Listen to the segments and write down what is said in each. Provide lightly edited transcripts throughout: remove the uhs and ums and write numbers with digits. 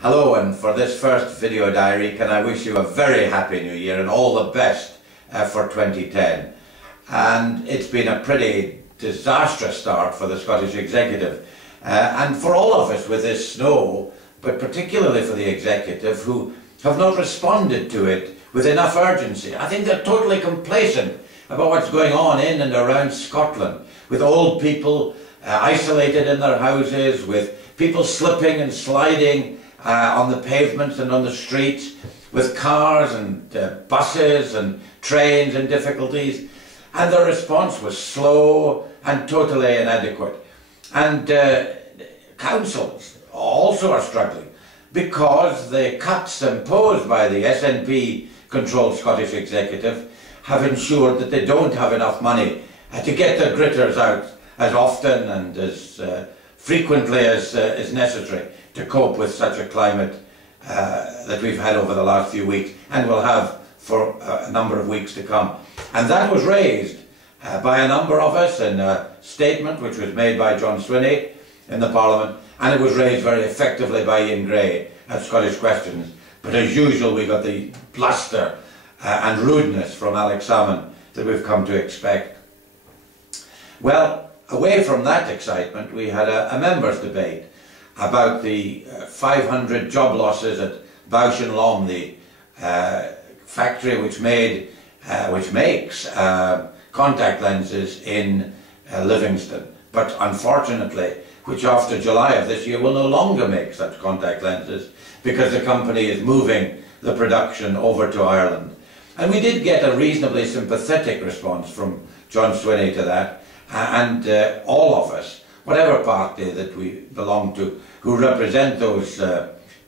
Hello, and for this first video diary, can I wish you a very happy new year and all the best for 2010. And it's been a pretty disastrous start for the Scottish Executive and for all of us with this snow, but particularly for the Executive, who have not responded to it with enough urgency. I think they're totally complacent about what's going on in and around Scotland, with old people isolated in their houses, with people slipping and sliding on the pavements and on the streets, with cars and buses and trains in difficulties, and the response was slow and totally inadequate. And councils also are struggling because the cuts imposed by the SNP-controlled Scottish Executive have ensured that they don't have enough money to get their gritters out as often and as frequently as is necessary to cope with such a climate that we've had over the last few weeks and will have for a number of weeks to come. And that was raised by a number of us in a statement which was made by John Swinney in the Parliament, and it was raised very effectively by Ian Gray at Scottish Questions. But as usual, we got the bluster and rudeness from Alex Salmon that we've come to expect. Well, away from that excitement, we had a members' debate about the 500 job losses at Bausch & Lomb, the factory which makes contact lenses in Livingston, but unfortunately, which after July of this year will no longer make such contact lenses because the company is moving the production over to Ireland. And we did get a reasonably sympathetic response from John Swinney to that, and all of us, whatever party that we belong to, who represent those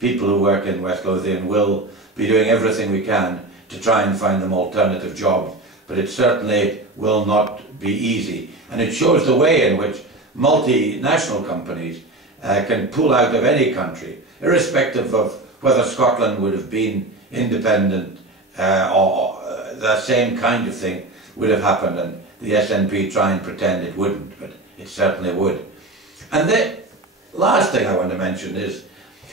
people who work in West Lothian, will be doing everything we can to try and find them alternative jobs. But it certainly will not be easy. And it shows the way in which multinational companies can pull out of any country, irrespective of whether Scotland would have been independent or the same kind of thing would have happened, and the SNP try and pretend it wouldn't, but it certainly would. And the last thing I want to mention is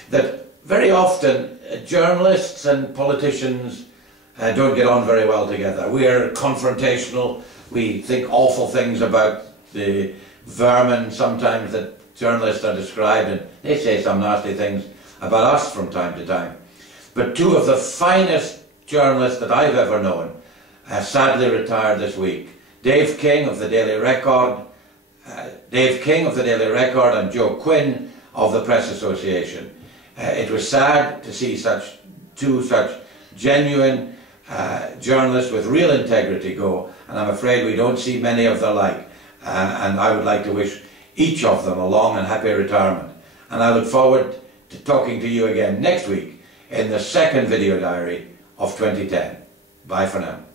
that very often journalists and politicians don't get on very well together. We're confrontational, we think awful things about the vermin sometimes that journalists are described, and they say some nasty things about us from time to time. But two of the finest journalists that I've ever known sadly retired this week. Dave King of the Daily Record, and Joe Quinn of the Press Association. It was sad to see two such genuine journalists with real integrity go, and I'm afraid we don't see many of their like. And I would like to wish each of them a long and happy retirement. And I look forward to talking to you again next week in the second video diary of 2010. Bye for now.